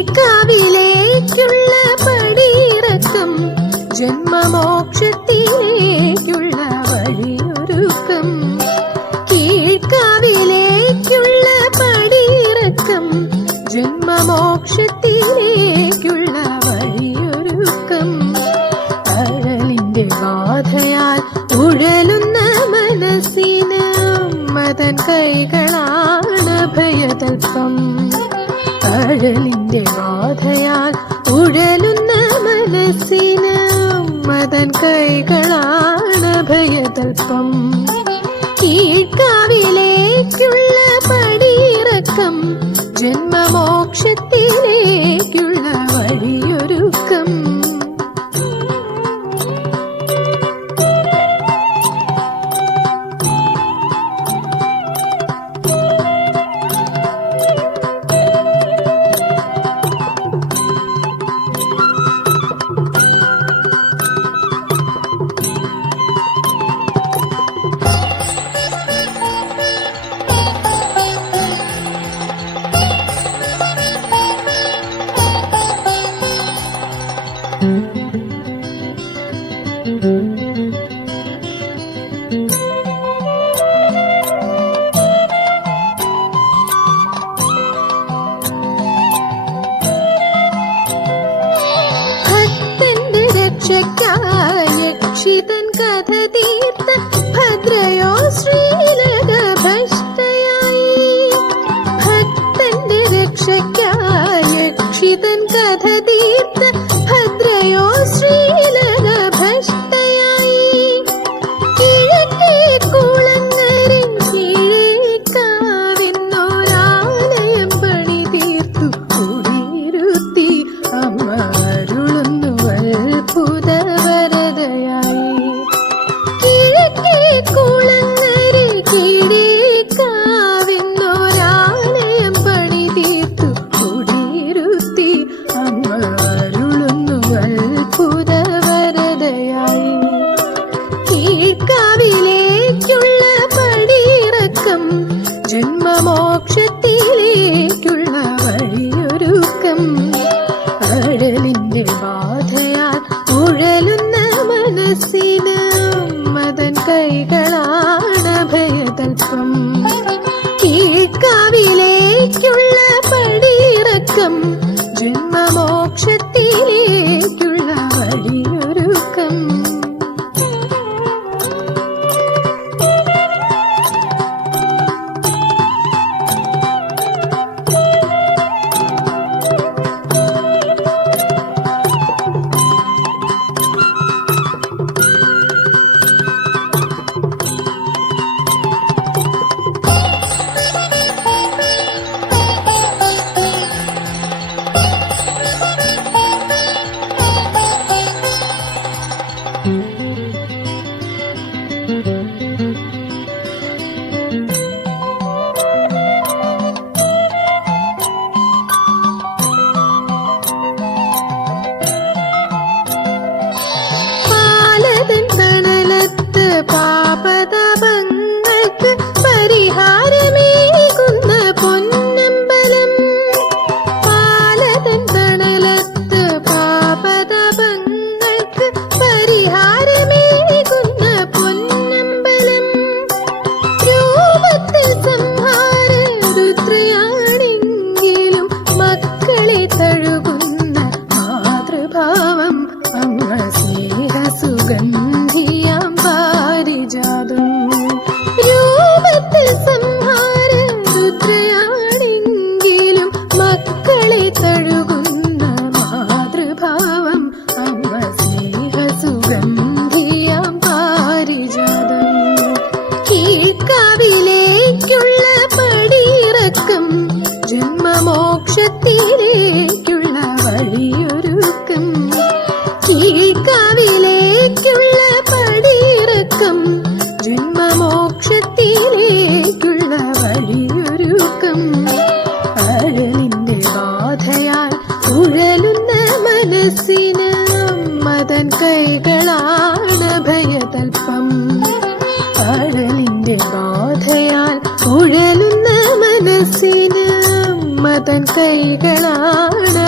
കീഴ്ക്കാവിലേക്കുള്ള പടിയിറക്കം ജന്മമോക്ഷത്തിലേക്കുള്ള വഴിയൊരുക്കം. കീഴ്ക്കാവിലേക്കുള്ള പടിയിറക്കം ജന്മമോക്ഷത്തിലേക്കുള്ള വഴിയൊരുക്കം. അഴലിന്റെ ബാധയാൽ ഉഴലുന്ന മനസ്സിന് മതൻ കൈകളാണ് ഭയതൽപ്പം. അഴലിന്റെ ബാധയാൽ ഉഴലുന്ന മനസ്സിന് മതൻ കൈകളാണ് ഭയതൽപ്പം. കീഴ്ക്കാവിലേക്കുള്ള പടിയിറക്കം ജന്മമോക്ഷത്തിലേക്കുള്ള വഴിയൊരുക്കം. യക്ഷിതൻ കഥ തീർത്ത ഭദ്രയോ ശ്രീലകഭഷ്ടയായി. ഭക്തന്റെ രക്ഷയ്ക്കായി യക്ഷിതൻ കഥ തീർത്ത ഭദ്രയോ ശ്രീലകഭഷ്ടയായി. കിഴക്കേ കുളങ്ങരൻ കിഴക്കാവിന്നൊരാലയം പണി തീർത്തു കുടിയിരുത്തി അമ്മ അരുളുന്നു അത്ഭുതവരതയായി. കിഴക്കേ കുളങ്ങര കിഴക്കാവിന്നൊരാലയം പണി തീർത്തു കുടിയിരുത്തി അമ്മ അരുളുന്നു അത്ഭുതവരതയായി. കീഴ്ക്കാവിലേക്കുള്ള പടിയിറക്കം ജന്മമോക്ഷത്തിലേക്കുള്ള വഴിയൊരുക്കം. അഴലിന്റെ ബാധയാൽ ഉഴലുന്ന മനസ്സിന് മതൻ കൈകളാണ് ഭയതൽപ്പം. കീഴ്ക്കാവിലേക്കുള്ള പടിയിറക്കം ജന്മമോക്ഷത്തിലേക്കുള്ള വഴിയൊരുക്കം. പാപതാപങ്ങൾക്ക് പരിഹാരമേകുന്ന പൊന്നമ്പലം. പാലതൻ തണലത്ത് പാപതാപങ്ങൾക്ക് പരിഹാരമേകുന്ന പൊന്നമ്പലം. രൂപത്തിൽ സംഹാര രുദ്രയാണെങ്കിലും മക്കളെ തഴുകുന്ന മാതൃഭാവം അമ്മ സ്നേഹസുഗന്ധിയാം പാരിജാതം. രൂപത്തിൽ സംഹാര രുദ്രയാണെങ്കിലും മക്കളെ തഴുകുന്ന മാതൃഭാവം അമ്മ സ്നേഹസുഗന്ധിയാം പാരിജാതം. കീഴ്ക്കാവിലേക്കുള്ള പടിയിറക്കം ജന്മമോക്ഷത്തിലേക്കുള്ള വഴിയൊരുക്കം. കീഴ്ക്കാവിലേക്കുള്ള പടിയിറക്കം ജന്മമോക്ഷത്തിലേക്കുള്ള വഴിയൊരുക്കം. അഴലിന്റെ ബാധയാൽ ഉഴലുന്ന മനസ്സിന് മതൻ കൈകളാണ് ഭയതൽപ്പം. അഴലിന്റെ ബാധയാൽ ഉഴലുന്ന മനസ്സിന് തൻ കൈകളാണ്